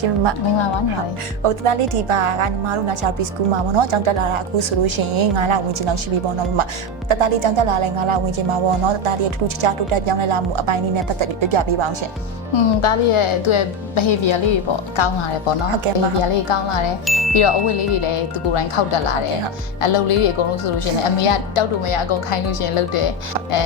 ရှင်မမမင်္ဂလာပါညီမလေးဟိုတတလေးဒီပါကညီမတို့နာချာပီစကူမှာပေါ့နော်ကျောင်းတက်လာတာအခုဆိုလို့ရှိရင်9လဝင်ကျင်လောက်ရှိပြီပေါ့နော်မတတလေးကျောင်းတက်လာလဲ9လဝင်ကျင်မှာပေါ့နော်တတလေးထူးထူးခြားခြားတိုးတက်ပြောင်းလဲလာမှုအပိုင်းလေးနဲ့ပတ်သက်ပြီးပြပြပေးပါအောင်ရှင်ဟွန်းဒါလေးရဲ့သူ့ရဲ့ behavior လေးတွေပေါ့ကောင်းလာတယ်ပေါ့နော် ဟုတ်ကဲ့ပါ behavior လေးကောင်းလာတယ်ပြီးတော့အဝတ်လေးတွေလည်းသူကိုယ်တိုင်ခောက်တက်လာတယ်ဟုတ်အလုပ်လေးတွေအကုန်လုံးဆိုလို့ရှိရင်လည်းအမေကတောက်တူမရအကုန်ခိုင်းလို့ရှိရင်လုပ်တယ်အဲ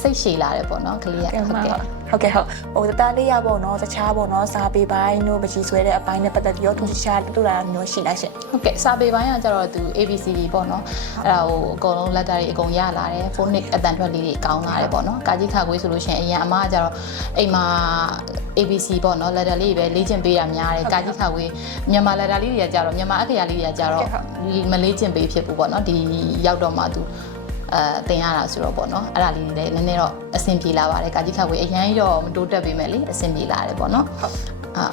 စိတ်ရှည်လာတယ်ပေါ့နော်ကလေးကကဲဟုတ်မကဲ့ဟုတ်ကဲ့ဟုတ်ဟိုတတလေးရပေါ့နော်တခြားပေါ့နော်စာပေပိုင်းတို့ပကြီးဆွဲတဲ့အပိုင်းနဲ့ပတ်သက်ပြီးတော့ထူးခြားတူလာမျိုးရှိလားရှင် ဟုတ်ကဲ့စာပေပိုင်းကကျတော့သူ ABCD ပေါ့နော်အဲ့ဒါဟိုအကုန်လုံး letter တွေအကုန်ရလာတယ် phonic အတန်ထွက်လေးတွေကောင်းလာတယ်ပေါ့နော်ကာကြီးခါခွေးဆိုလို့ရှိရင်အရင်အမကကျတော့အိမ်မှာ ABC ပေါ့နော် letter လေးတွေပဲလေ့ကျင့်ပေးတာများတယ်ကာကြီးခါခွေးမြန်မာ letter လေးတွေကကျတော့မြန်မာအက္ခရာလေးတွေကကျတော့မလေ့ကျင့်ပေးဖြစ်ဘူးပေါ့နော်ဒီရောက်တော့မှသူအဲတင်ရတာဆိုတော့ပေါ့နော်အဲ့ဒါလေးတွေလည်းနည်းနည်းတော့အဆင်ပြေလာပါတယ်ကာကြီးခါခွေးအရင်တော့မတိုးတက်ပေမဲ့လေအဆင်ပြေလာတယ်ပေါ့နော်ဟုတ်အာ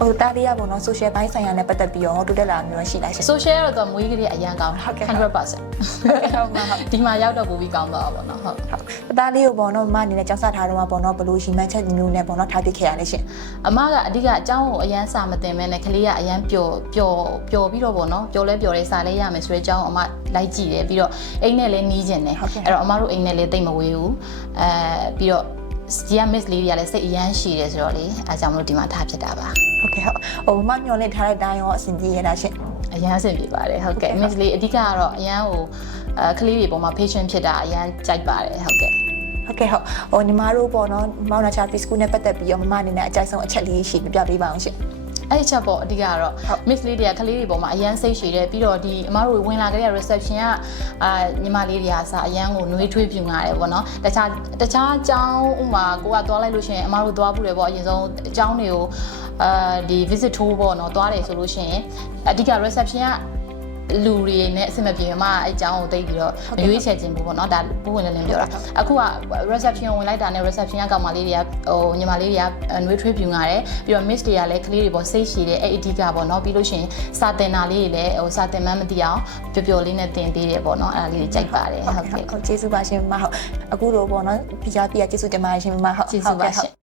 ဟိုတားလေးရပေါ့နော် social ဘိုင်းဆိုင်ရာနဲ့ပတ်သက်ပြီးတော့တိုးတက်လာမျိုးရှိလားရှင် social ကတော့တော့မွေးကလေးအရန်ကောင်း100%ဒီမှာရောက်တော့ပိုပြီးကောင်းတော့ပေါ့နော်ဟုတ်အသားလေးကိုပေါ့နော်မမအနေနဲ့ကြောက်စထားတော့ပေါ့နော်ဘလို့ရီမန်ချက်မျိုးနဲ့ပေါ့နော်ထားပစ်ခဲ့ရလဲရှင်အမကအဓိကအကြောင်းကိုအရန်စာမတင်မဲနဲ့ကလေးကအရန်ပျော်ပျော်ပျော်ပြီးတော့ပေါ့နော်ပျော်လဲပျော်လဲစာလဲရမယ်ဆိုတဲ့အကြောင်းအမလိုက်ကြည့်တယ်ပြီးတော့အိမ်နဲ့လဲနီးကျင်တယ်အဲ့တော့အမတို့အိမ်နဲ့လဲတိတ်မဝေးဘူးအဲပြီးတော့ ဒီက miss လေးတွေကလည်းစိတ်အရန်ရှိတယ်ဆိုတော့လေအဲကြောင့်မလို့ဒီမှာထားဖြစ်တာပါဟုတ်ကဲ့ဟုတ်ဟိုမမျော်လင့်ထားတဲ့အတိုင်းရောအဆင်ပြေရတာရှင်အရန်အဆင်ပြေပါတယ်ဟုတ်ကဲ့ miss လေးအဓိကကတော့အရန်ဟိုအဲကလေးတွေပေါ်မှာ patient ဖြစ်တာအရန်ကြိုက်ပါတယ်ဟုတ်ကဲ့ဟုတ်ကဲ့ဟုတ်ဟိုညီမတို့ပေါ့နော်မောင်နာချာပီစကူနဲ့ပတ်သက်ပြီးတော့မမအနေနဲ့အကြိုက်ဆုံးအချက်လေးရှိပြပြပေးပါအောင်ရှင် အဲ့ဒီချက်ပေါ့အဓိကကတော့ဟုတ် miss လေးတွေကကလေးတွေပေါ်မှာအရန်စိတ်ရှည်တယ်ပြီးတော့ဒီအမတို့ဝင်လာကြတဲ့ reception ကအာညီမလေးတွေကအစားအရန်ကိုနှွေးထွေးပြူလာတယ်ပေါ့နော်တခြားတခြားအကြောင်းဥမာကိုကသွားလိုက်လို့ရှိရင်အမတို့သွားဘူးတယ်ပေါ့အရင်ဆုံးအကြောင်းတွေကိုအာဒီ visit tour ပေါ့နော်သွားတယ်ဆိုလို့ရှိရင်အဓိက reception က လူတွေနဲ့အဆင်မပြေမှအဲ့အကြောင်းကိုတိတ်ပြီးတော့မရွေးချယ်ခြင်းဘူးပေါ့နော်ဒါဘုဝင်လင်းလင်းပြောတာအခုက reception ဝင်လိုက်တာနဲ့ reception ကကောင်မလေးတွေကဟိုညီမလေးတွေကနှွေးထွေးပြူလာတယ်ပြီးတော့ miss တွေကလည်းကလေးတွေပေါ့စိတ်ရှည်တယ်အဲ့အဓိကပေါ့နော်ပြီးလို့ရှိရင်စာတင်တာလေးတွေလည်းဟိုစာတင်မှန်းမသိအောင်ပျော်ပျော်လေးနဲ့တင်ပေးတယ်ပေါ့နော်အဲ့ဒါလေးတွေကြိုက်ပါတယ်ဟုတ်ကဲ့ဟုတ်ကျေးဇူးပါရှင်မဟုတ်အခုလိုပေါ့နော်ပြပြပြကျေးဇူးတင်ပါတယ်ရှင်မဟုတ်ကျေးဇူးပါရှင်